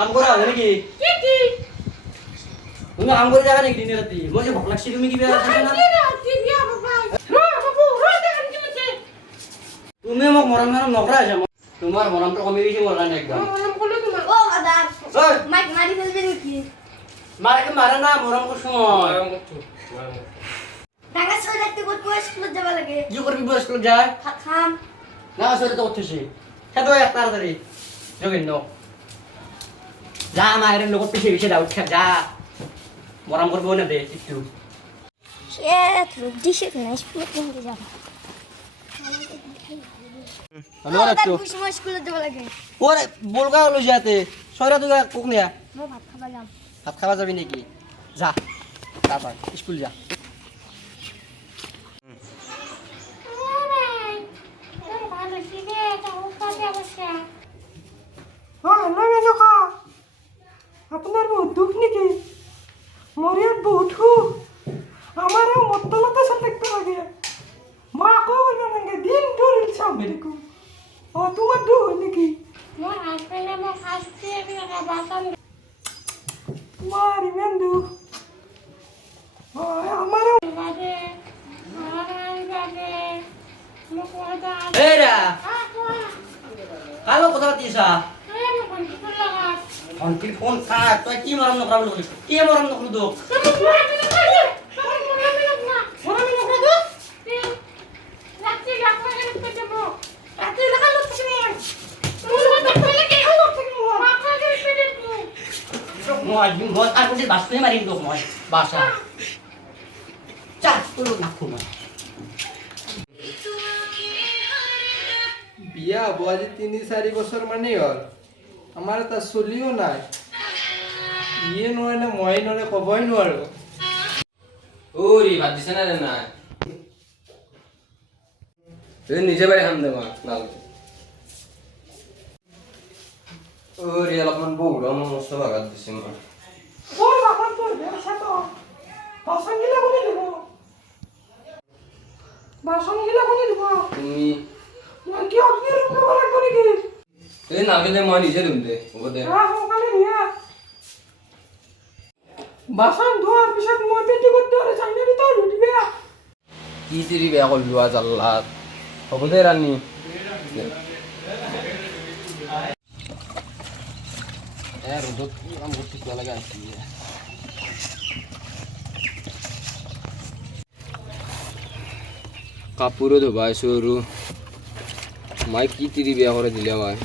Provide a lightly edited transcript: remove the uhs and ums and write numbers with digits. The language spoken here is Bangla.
কাম করা হবে নাকি তুমি কাম করে যাবে নাকি দিনে রাতি মই যে ভোক লাগছে তুমি কি বিয়া আছে না তুমি মোক মৰম নকৰা আছে তোমাৰ মৰমটো কমি গৈছে মোৰ কাৰণে একদম ও দাদা মাইক মারি ফেলবে নাকি মারে না মৰম করছো মই ঢাকা শহরে থাকতে কত স্কুলে যাবা লাগে কি করবি বয়স লোক যায় ভাত খাম না আসলে তো উঠেছি খেতো এক তাড়াতাড়ি যোগিন যা মায়ের লোক পিছিয়ে পিছিয়ে দাও উঠে যা মরম করবো না দে একটু শেট রুটি না স্কুলে পৌঁছে যাবা হ্যালো একটু স্কুলে যাবা লাগে ওরে বলগা হলো যাতে সয়রা তুই কোক নিয়া মই ভাত খাবা যাম ভাত খাওয়া যাবি নাকি যা তারপর স্কুল যা আপনার বহুত দুঃখ নাকি মরিয়ার বহুত আমারও মতলতে সাথে দেখতে লাগে মা কো বলবে নাকি দিন দূর ইচ্ছা মেরেকু ও তোমার দুঃখ নাকি মই হাজবেন্ডে মোক শাস্তি এটা বাসন তোমার ইমান দুঃখ আমারও বাজে বাজে মোক ওটা এরা কালো কথা পাতিছা আমি কন্ট্রোল লাগা অন্তিল ফোন খা তুই কি মরম নকরা বলি কি মরম নকরু দো মই আর কোন বাস করে মারিম তো মই বাসা চা তুই নাকু মই বিয়া হব আজি 3-4 বছর মানে হল আমার তা চলিও নাই ইয়ে নয় না মই নয় কবই নোৱাৰো ওরে ভাত দিছে না রে না তুই নিজে বাড়ি খাম দেবা না ওরে অলপমান বউরা মস্ত বাগাত দিছে মা ওর বাবা তো ব্যবসা তো বাসন গিলা কোনে দেব বাসন গিলা কোনে দেব তুমি মই কি অগ্নির উপর বলা করে কি তুই নাকে দে মই নিজে দিম দে ওকে সকালে নিয়া বাসন ধোয়ার পিছত মই পেটি করতে পারে চাইনারি তো লুটিবে কি তিরি বেয়া করলু আজ আল্লাহ হ'ব দে রানী রোদত কাম করছিস লাগে আসছি কাপড়ও ধোবাইছো আৰু মাই কি তিৰি বেয়া করে দিলে মাই